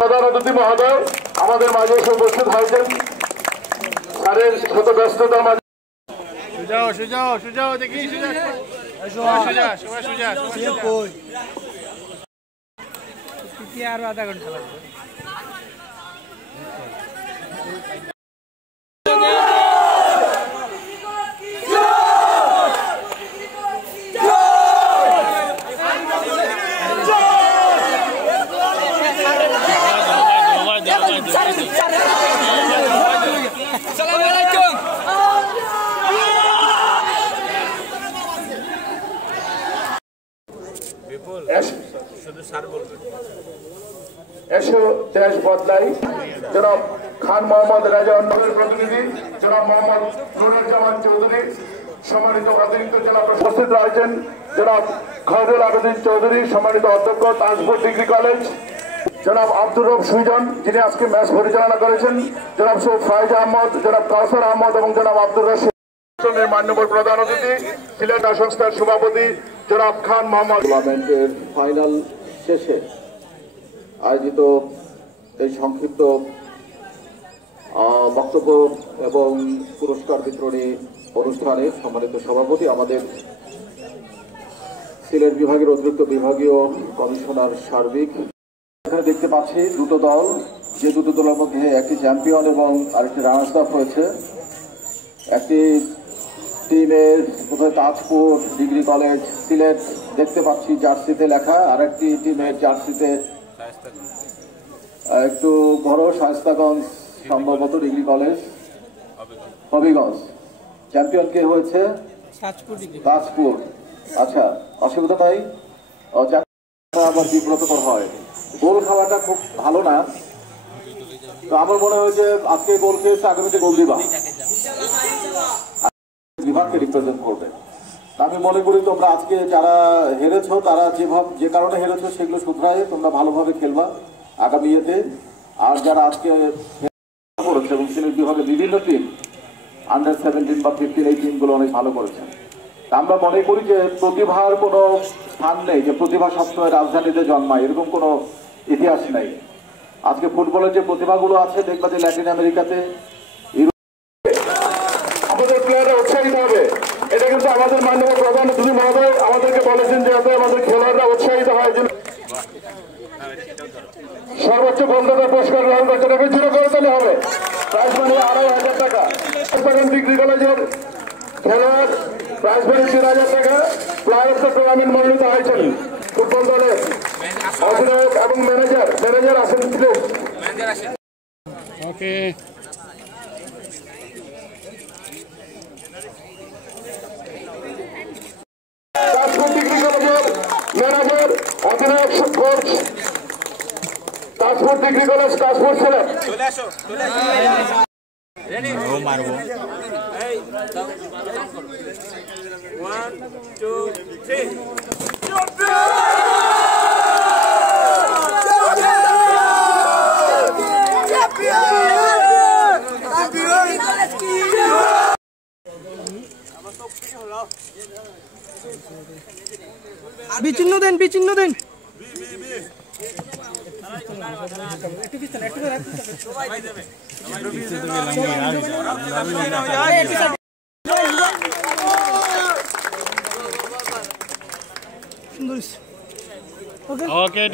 প্রধান অতিথি মহোদয় আমাদের মাঝে এসে উপস্থিত হয়েছেন। স্যারের শত ব্যস্ততার মাঝে আরো আধা ঘন্টা লাগবে। এসো দেশ বদলাই জনাব খান মোহাম্মদ রাজা অন্যদের প্রতিনিধি জনাব মোহাম্মদ নুরুজ্জামান চৌধুরী, সম্মানিত অতিরিক্ত জেলা উপস্থিত রয়েছেন জনাব খয়রুল আবেদিন চৌধুরী, সম্মানিত অধ্যক্ষ তাজপুর ডিগ্রি কলেজ, জনাব আব্দুর রব সুজন যিনি আজকে ম্যাচ পরিচালনা করেছেন, জনাব সৈয়দ ফাইজ আহমদ, জনাব কাউসার আহমদ এবং জনাব আব্দুর রশিদ। মাননীয় প্রধান অতিথি সিলেট সংস্থার সভাপতি জনাব খান মোহাম্মদ। টুর্নামেন্টের ফাইনাল শেষে আয়োজিত এই সংক্ষিপ্ত বক্তব্য এবং পুরস্কার বিতরণী অনুষ্ঠানে সম্মানিত সভাপতি আমাদের সিলেট বিভাগের অতিরিক্ত বিভাগীয় কমিশনার সার্বিক। এখানে দেখতে পাচ্ছি দুটো দল, যে দুটো দলের মধ্যে একটি চ্যাম্পিয়ন এবং আরেকটি রানার্স আপ হয়েছে। একটি টিমের কোথায় তাজপুর ডিগ্রি কলেজ সিলেট দেখতে পাচ্ছি জার্সিতে লেখা, আর একটি টিমের জার্সিতে একটু বড় শায়েস্তাগঞ্জ সম্ভবত ডিগ্রি কলেজ হবিগঞ্জ। চ্যাম্পিয়ন কে হয়েছে? তাজপুর। আচ্ছা, অসুবিধা নাই। আবার বিব্রতকর হয়, গোল খাওয়াটা খুব ভালো না। তো আমার মনে হয় যে আজকে গোল খেয়েছে, আগামীতে গোল দিবা বিভাগকে রিপ্রেজেন্ট করবে। আমি মনে করি তোমরা আজকে যারা হেরেছো তারা যে কারণে হেরেছো সেগুলো শুধরায় তোমরা ভালোভাবে খেলবা আগামী ইয়েতে। আর যারা আজকে করেছে এবং সিলেট বিভাগের বিভিন্ন টিম আন্ডার-17 বা 15 এই টিমগুলো অনেক ভালো করেছে। আমরা মনে করি যে প্রতিভার কোনো স্থান নেই, যে প্রতিভা সবসময় রাজধানীতে জন্মায় এরকম কোনো ইতিহাস নেই। আজকে ফুটবলের যে প্রতিভাগুলো আছে দেখবা যে ল্যাটিন আমেরিকাতে আমাদের প্লেয়াররা উৎসাহিত হবে। এটা কিন্তু আমাদের মাননীয় প্রধান অতিথি মহোদয় আমাদেরকে বলেছেন যে যাতে আমাদের খেলোয়াড়রা উৎসাহিত হয়। সর্বোচ্চ বন্ধতা পুরস্কার গ্রহণ করতে হবে, জিরো করে দিলে হবে। প্রাইজ মানি 2500 টাকা। ডিগ্রি কলেজের খেলোয়াড় প্রাইজ মানি 3000 টাকা। প্লেয়ার অফ দ্য টুর্নামেন্ট মনোনীত হয়েছেন ফুটবল দলের অধিনায়ক এবং ম্যানেজার আছেন প্লিজ। ওকে, তাজপুর ডিগ্রি কলেজের ম্যানেজার অধিনায়ক coach Tajpur degree college Tajpur Sylhet. মারবো। 1 2 3 বিচিহ্ন দেন, বিচিহ্ন দেন। সুন্দর। ওকে।